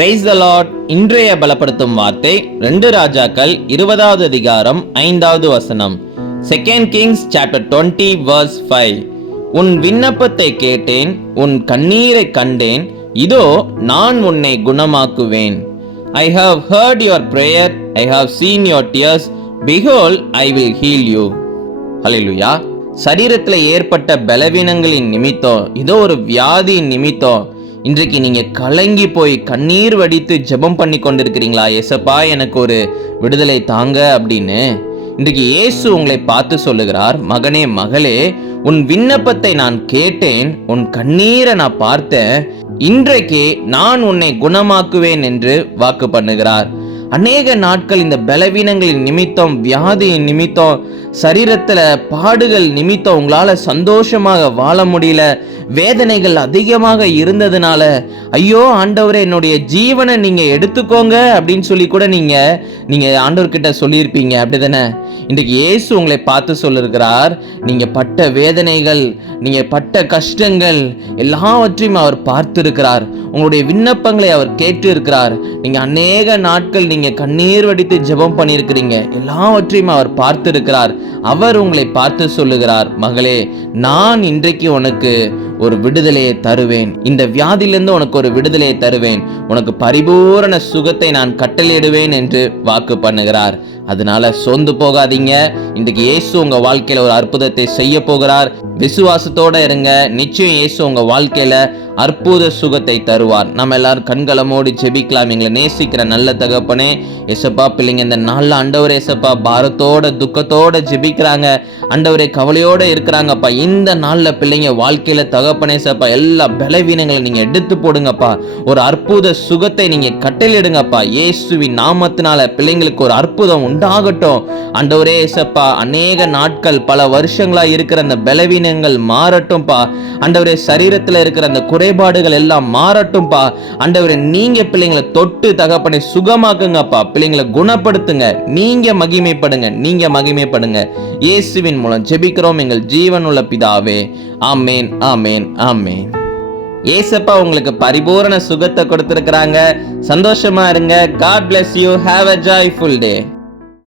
Praise the Lord. இன்றைய பலப்படுத்தும் வார்த்தை 2 ராஜாக்கள் 20வது அதிகாரம் 5வது வசனம். 2 Kings chapter 20 verse 5. உன் விண்ணப்பத்தை கேட்டேன், உன் கண்ணீரை கண்டேன், இதோ நான் உன்னை குணமாக்குவேன். I have heard your prayer, I have seen your tears, behold I will heal you. ஹல்லேலூயா. சரீரத்தில் ஏற்பட்ட பலவீனங்களின் நிமித்தம், இதோ ஒரு வியாதியின் நிமித்தம் இன்றைக்கு நீங்க கலங்கி போய் கண்ணீர் வடித்து ஜெபம் பண்ணி கொண்டிருக்கிறீங்களா? ஏசப்பா எனக்கு ஒரு விடுதலை தாங்க அப்படின்னு. இன்றைக்கு இயேசு உங்களை பார்த்து சொல்லுகிறார், மகனே மகளே, உன் விண்ணப்பத்தை நான் கேட்டேன், உன் கண்ணீரை நான் பார்த்தேன், இன்றைக்கு நான் உன்னை குணமாக்குவேன் என்று வாக்கு பண்ணுகிறார். அநேக நாட்கள் இந்த பலவீனங்களின் நிமித்தம், வியாதியின் நிமித்தம், சரீரத்துல பாடுகள் நிமித்தம் உங்களால சந்தோஷமாக வாழ முடியல. வேதனைகள் அதிகமாக இருந்ததுனால, ஐயோ ஆண்டவரே என்னுடைய ஜீவனை நீங்க எடுத்துக்கோங்க அப்படின்னு சொல்லி கூட நீங்க ஆண்டவர்கிட்ட சொல்லியிருப்பீங்க, அப்படிதானே? இன்றைக்கு இயேசு உங்களை பார்த்து சொல்லிருக்கிறார், நீங்க பட்ட வேதனைகள், நீங்க பட்ட கஷ்டங்கள் எல்லாவற்றையும் அவர் பார்த்திருக்கிறார். உங்களுடைய விண்ணப்பங்களை அவர் கேட்டு இருக்கிறார். நீங்க அநேக நாட்கள் நீங்க கண்ணீர் வடித்து ஜெபம் பண்ணியிருக்கிறீங்க, எல்லாவற்றையும் அவர் பார்த்திருக்கிறார். அவர் உங்களை பார்த்து சொல்லுகிறார், மகளே நான் இன்றைக்கு உனக்கு ஒரு விடுதலையை தருவேன், இந்த வியாதியிலிருந்து உனக்கு ஒரு விடுதலையை தருவேன், உனக்கு பரிபூரண சுகத்தை நான் கட்டளையிடுவேன் என்று வாக்கு பண்ணுகிறார். அதனால சோர்ந்து போகாதீங்க. இன்றைக்கு இயேசு உங்க வாழ்க்கையில ஒரு அற்புதத்தை செய்ய போகிறார். விசுவாசத்தோட இருங்க. நிச்சயம் இயேசு உங்க வாழ்க்கையில அற்புத சுகத்தை தருவார். நம்ம எல்லாரும் கண்களை மூடி ஜெபிக்கலாம். எங்களை நேசிக்கிற நல்ல தகப்பனே, ஏசப்பா பிள்ளைங்க இந்த நாள்ல ஆண்டவரே ஏசப்பா பாரத்தோட துக்கத்தோட ஜெபிக்கிறாங்க, ஆண்டவரே கவலையோட இருக்கிறாங்கப்பா. இந்த நாள்ல பிள்ளைங்க வாழ்க்கையில தகப்பனே ஏசப்பா எல்லா பலவீனங்களை நீங்க எடுத்து போடுங்கப்பா. ஒரு அற்புத சுகத்தை நீங்க கட்டளையிடுங்கப்பா. இயேசுவின் நாமத்தினால பிள்ளைங்களுக்கு ஒரு அற்புதம் உண்டாகட்டும். ஆண்டவரே ஏசப்பா அநேக நாட்கள் பல வருஷங்களா இருக்கிற அந்த பலவீனங்கள் மாறட்டும்பா. ஆண்டவரே சரீரத்துல இருக்கிற அந்த குறைபாடுகள் எல்லாம் மாறட்டும்பா. ஆண்டவரே நீங்க பிள்ளைங்களை தொட்டு தகப்பனை சுகமாக்குங்கப்பா. பிள்ளைங்களை குணப்படுத்துங்க. நீங்க மகிமைப்படுங்க. இயேசுவின் மூலம் ஜெபிக்கிறோம் எங்கள் ஜீவனுள்ள பிதாவே. ஆமேன், ஆமேன், ஆமேன். ஏசப்பா உங்களுக்கு பரிபூரண சுகத்தை கொடுத்திருக்கிறாங்க. சந்தோஷமா இருங்க. God bless you. Have a joyful day.